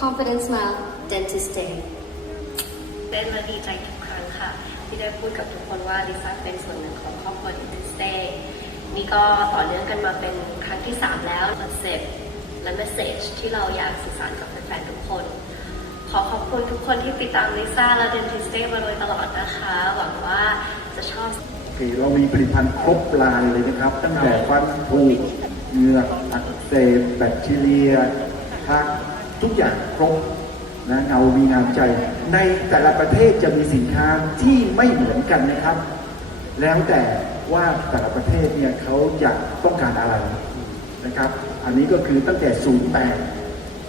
Smile Dentist Day เต้นและดีใจทุกครั้งค่ะ ที่ได้พูดกับทุกคนว่าลิซ่าเป็นส่วนหนึ่งของครอบครัวดิสเต้นี่ก็ต่อเนื่องกันมาเป็นครั้งที่ 3 แล้วคอนเซ็ปต์และเมสเซจที่เราอยากสื่อสารกับแฟนๆทุกคน ขอขอบคุณทุกคนที่ติดตามลิซ่าและเดนทิสเต้มาโดยตลอดนะคะ หวังว่าจะชอบโอเคเรามีผลิตภัณฑ์ครบลายเลยนะครับ ตั้งแต่ฟันผุเหงือกอักเสบแบคทีเรียทัก ทุกอย่างครบนะเงามีงานวิจัยในแต่ละประเทศจะมีสินค้าที่ไม่เหมือนกันนะครับ แล้วแต่ว่าแต่ละประเทศเนี่ยเขาอยากต้องการอะไรนะครับ อันนี้ก็คือตั้งแต่ศูนย์แปด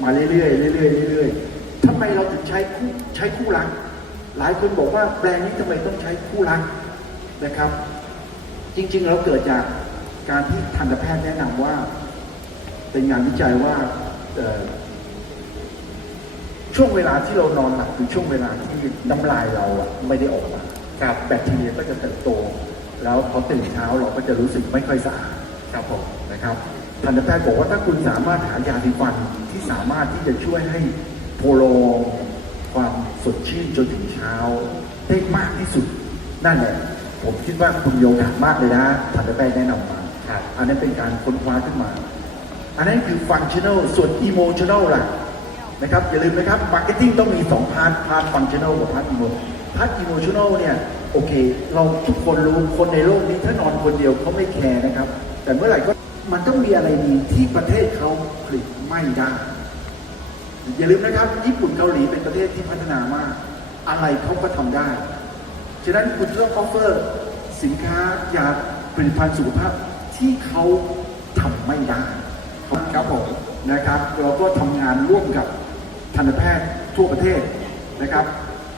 มาเรื่อยๆเรื่อยๆเรื่อยๆทำไมเราถึงใช้คู่ใช้คู่รัก หลายคนบอกว่าแบรนด์นี้ทำไมต้องใช้คู่รักนะครับ จริงๆแล้วเกิดจากการที่ทันตแพทย์แนะนำว่า เป็นงานวิจัยว่า ช่วงเวลาที่เรานอนหลับคือช่วงเวลาที่น้ำลายเราอะไม่ได้ออกมาครับแบคทีเรียก็จะเติบโต แล้วพอตื่นเช้าเราก็จะรู้สึกไม่ค่อยสะอาดครับผมนะครับทันตแพทย์บอกว่าถ้าคุณสามารถหายาสีฟันที่สามารถที่จะช่วยให้โพโลงความสดชื่นจนถึงเช้าได้มากที่สุดนั่นแหละผมคิดว่าคุณโยกาสมากเลยนะทันตแพทย์แนะนำมาอันนั้นเป็นการค้นคว้าขึ้นมา อันนั้นคือฟังชั่น a ลส่วนอิโมชั่น a ลล่ะ นะครับอย่าลืมนะครับมาร์เก็ตติ้งต้องมีสองพาร์ทพาร์ทฟังชั่น a ลกับพาร์ทอิโมพาร์ทอิโมชั่น a ลเนี่ยโอเค เราทุกคนรู้คนในโลกนี้ถ้านอนคนเดียวเขาไม่แคร์นะครับ แต่เมื่อไหร่ก็มันต้องมีอะไรดีที่ประเทศเขาผลิตไม่ได้ อย่าลืมนะครับ ญี่ปุ่นเกาหลีเป็นประเทศที่พัฒนามาก อะไรเขาก็ทำได้ ฉะนั้นคุณต้องออฟเฟอร์สินค้ายาผลิตภัณฑ์สุขภาพที่เขาทำไม่ได้ครับผมนะครับ เราก็ทำงานร่วมกับ ทันตแพทย์ทั่วประเทศนะครับ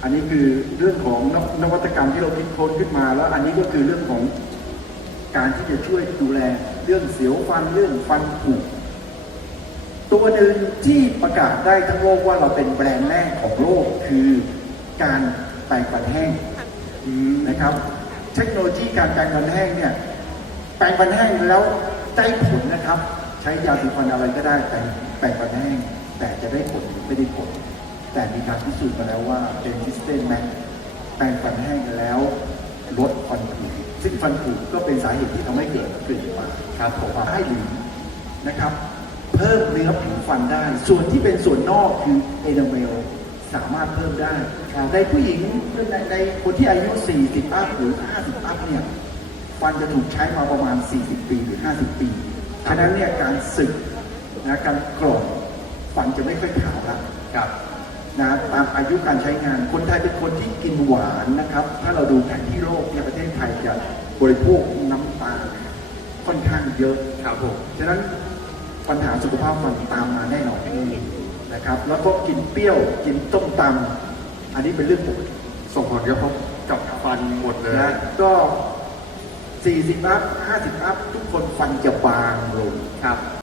อันนี้คือเรื่องของนวนวัตกรรมที่เราคิดค้นขึ้นมา แล้วอันนี้ก็คือเรื่องของการที่จะช่วยดูแลเรื่องเสียวฟันเรื่องฟันผุตัวหนึ่งที่ประกาศได้ทั้งโลกว่าเราเป็นแบรนด์แรกของโลกคือการแปรงฟันแห้งนะครับ เทคโนโลยีการแปรงฟันแห้งเนี่ยแปรงฟันแห้งแล้วได้ผลนะครับ ใช้ยาสีฟันอะไรก็ได้แต่งแปรงฟันแห้ง แต่จะได้ผลหรือไม่ได้ผล แต่มีการพิสูจน์มาแล้วว่าเป็นซิสเตมแมกแปรงฟันแห้งแล้วลดฟันผุซึ่งฟันผุก็เป็นสาเหตุที่ทำให้เกิดกลิ่นปากครับผมว่าให้ดีนะครับ เพิ่มเนื้อผิวฟันได้ ส่วนที่เป็นส่วนนอกคือเอนาเมลสามารถเพิ่มได้ในผู้หญิงในในคนที่อายุ 40 อัพหรือ 50 อัพเนี่ยฟันจะถูกใช้มาประมาณ 40 ปีหรือ 50 ปี ฉะนั้นเนี่ยการสึกนะการกรด ฟันจะไม่ค่อยขาวแล้วครับนะตามอายุการใช้งานคนไทยเป็นคนที่กินหวานนะครับ ถ้าเราดูแผนที่โลกเนี่ยประเทศไทยจะบริโภคน้ำตาลค่อนข้างเยอะครับผมฉะนั้นปัญหาสุขภาพฟันตามมาแน่นอนนะครับ แล้วก็กินเปรี้ยวกินต้มตำอันนี้เป็นเรื่องปกติส่งผลกระทบกับฟันหมดเลยนะก็ 40 อัพ 50 อัพ ทุกคนฟันจะบางลงครับน